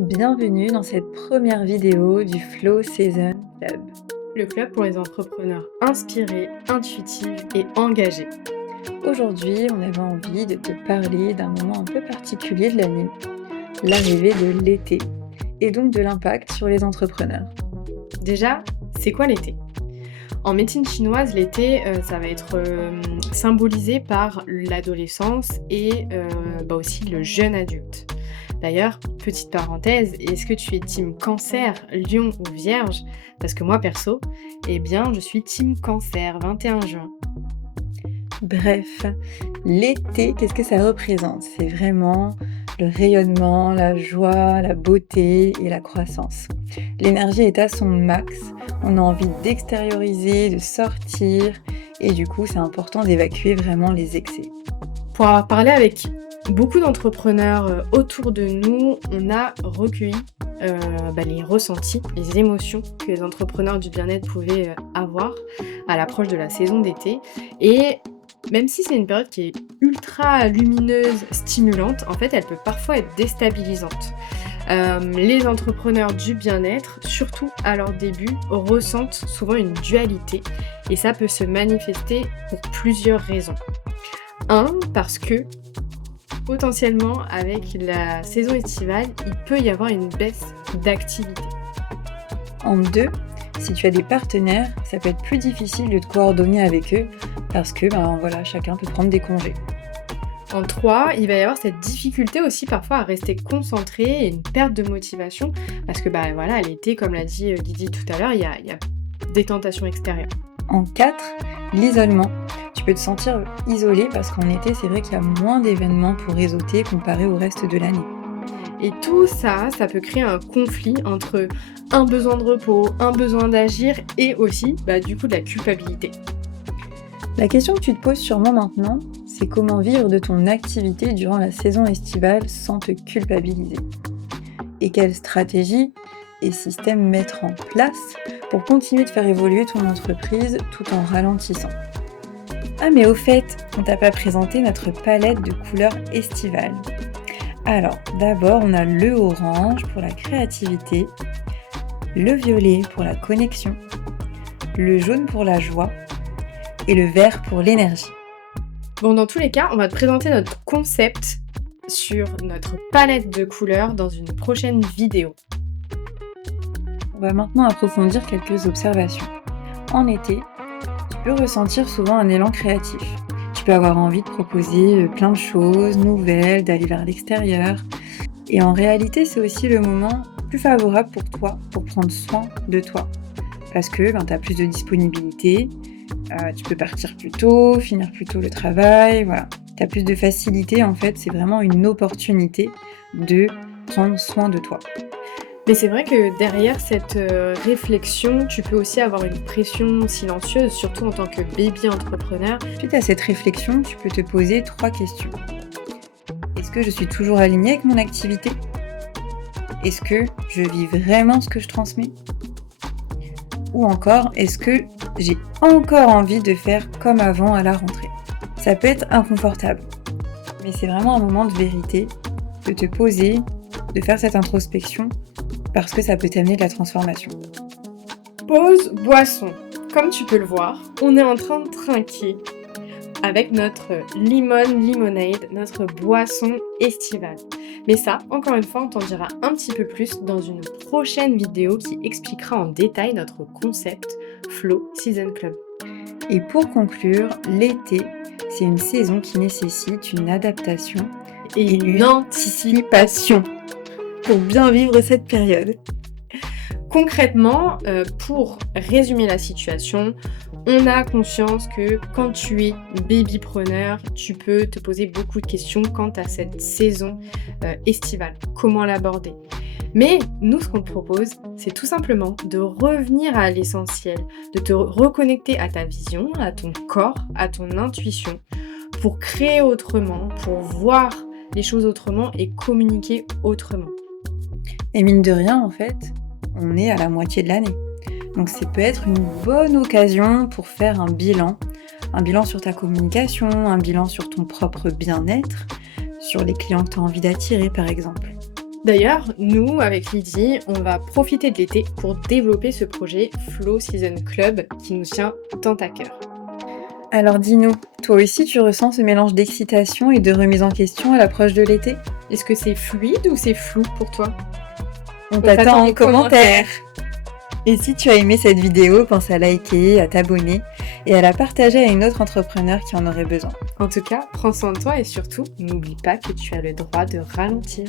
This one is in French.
Bienvenue dans cette première vidéo du Flow Season Club. Le club pour les entrepreneurs inspirés, intuitifs et engagés. Aujourd'hui, on avait envie de te parler d'un moment un peu particulier de l'année, l'arrivée de l'été, et donc de l'impact sur les entrepreneurs. Déjà, c'est quoi l'été ? En médecine chinoise, l'été, ça va être symbolisé par l'adolescence et aussi le jeune adulte. D'ailleurs, petite parenthèse, est-ce que tu es team cancer, lion ou vierge ? Parce que moi, perso, je suis team cancer, 21 juin. Bref, l'été, qu'est-ce que ça représente ? C'est vraiment le rayonnement, la joie, la beauté et la croissance. L'énergie est à son max, on a envie d'extérioriser, de sortir, et du coup, c'est important d'évacuer vraiment les excès. Pour avoir parlé avec beaucoup d'entrepreneurs autour de nous, on a recueilli les ressentis, les émotions que les entrepreneurs du bien-être pouvaient avoir à l'approche de la saison d'été. Et même si c'est une période qui est ultra lumineuse, stimulante, en fait, elle peut parfois être déstabilisante. Les entrepreneurs du bien-être, surtout à leur début, ressentent souvent une dualité et ça peut se manifester pour plusieurs raisons. Parce que potentiellement, avec la saison estivale, il peut y avoir une baisse d'activité. En 2, si tu as des partenaires, ça peut être plus difficile de te coordonner avec eux parce que chacun peut prendre des congés. En 3, il va y avoir cette difficulté aussi parfois à rester concentré et une perte de motivation parce que l'été, comme l'a dit Lydie tout à l'heure, il y a des tentations extérieures. En 4, l'isolement. Tu peux te sentir isolé parce qu'en été, c'est vrai qu'il y a moins d'événements pour réseauter comparé au reste de l'année. Et tout ça peut créer un conflit entre un besoin de repos, un besoin d'agir et aussi de la culpabilité. La question que tu te poses sûrement maintenant, c'est comment vivre de ton activité durant la saison estivale sans te culpabiliser. Et quelles stratégies et systèmes mettre en place pour continuer de faire évoluer ton entreprise tout en ralentissant. Ah mais au fait, on t'a pas présenté notre palette de couleurs estivales. Alors, d'abord, on a le orange pour la créativité, le violet pour la connexion, le jaune pour la joie et le vert pour l'énergie. Bon, dans tous les cas, on va te présenter notre concept sur notre palette de couleurs dans une prochaine vidéo. On va maintenant approfondir quelques observations. En été, tu peux ressentir souvent un élan créatif. Tu peux avoir envie de proposer plein de choses nouvelles, d'aller vers l'extérieur. Et en réalité, c'est aussi le moment plus favorable pour toi, pour prendre soin de toi. Parce que tu as plus de disponibilité, tu peux partir plus tôt, finir plus tôt le travail, voilà. Tu as plus de facilité, en fait, c'est vraiment une opportunité de prendre soin de toi. Mais c'est vrai que derrière cette réflexion, tu peux aussi avoir une pression silencieuse, surtout en tant que baby entrepreneur. Suite à cette réflexion, tu peux te poser 3 questions. Est-ce que je suis toujours alignée avec mon activité ? Est-ce que je vis vraiment ce que je transmets ? Ou encore, est-ce que j'ai encore envie de faire comme avant à la rentrée ? Ça peut être inconfortable, mais c'est vraiment un moment de vérité, de te poser, de faire cette introspection, parce que ça peut t'amener de la transformation. Pause boisson. Comme tu peux le voir, on est en train de trinquer avec notre lemon lemonade, notre boisson estivale. Mais ça, encore une fois, on t'en dira un petit peu plus dans une prochaine vidéo qui expliquera en détail notre concept Flow Season Club. Et pour conclure, l'été, c'est une saison qui nécessite une adaptation et une anticipation pour bien vivre cette période. Concrètement, pour résumer la situation, on a conscience que quand tu es babypreneur, tu peux te poser beaucoup de questions quant à cette saison estivale. Comment l'aborder ? Mais nous, ce qu'on te propose, c'est tout simplement de revenir à l'essentiel, de te reconnecter à ta vision, à ton corps, à ton intuition, pour créer autrement, pour voir les choses autrement et communiquer autrement. Et mine de rien, en fait, on est à la moitié de l'année. Donc ça peut être une bonne occasion pour faire un bilan sur ta communication, un bilan sur ton propre bien-être, sur les clients que tu as envie d'attirer par exemple. D'ailleurs, nous, avec Lydie, on va profiter de l'été pour développer ce projet Flow Season Club qui nous tient tant à cœur. Alors dis-nous, toi aussi tu ressens ce mélange d'excitation et de remise en question à l'approche de l'été? Est-ce que c'est fluide ou c'est flou pour toi? On t'attend t'attend en en commentaire. Et si tu as aimé cette vidéo, pense à liker, à t'abonner et à la partager à une autre entrepreneur qui en aurait besoin. En tout cas, prends soin de toi et surtout, n'oublie pas que tu as le droit de ralentir.